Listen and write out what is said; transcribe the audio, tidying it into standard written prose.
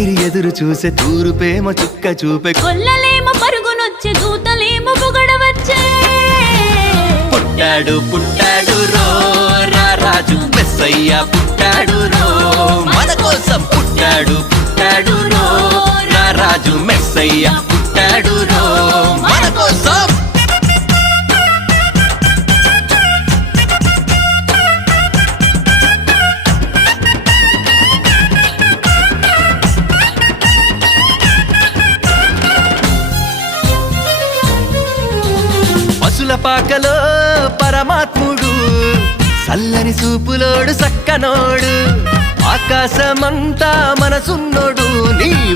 రాత్రి ఎదురు చూసే తూరుపేమో చుక్క చూపే కొల్లలేమో పరుగునొచ్చే దూతలేమో పొగడవచ్చే పుట్టాడు పుట్టాడు రో రారాజు మెస్సయ్య పుట్టాడు రో మన కోసం పుట్టాడు పుట్టాడు రో రారాజు మెస్సయ్య పుట్టాడు రో మన కోసం పశుల పాకలో పరమాత్ముడు చల్లని చూపులోడు సక్కనోడు ఆకాశమంతా మనసున్నోడు నీ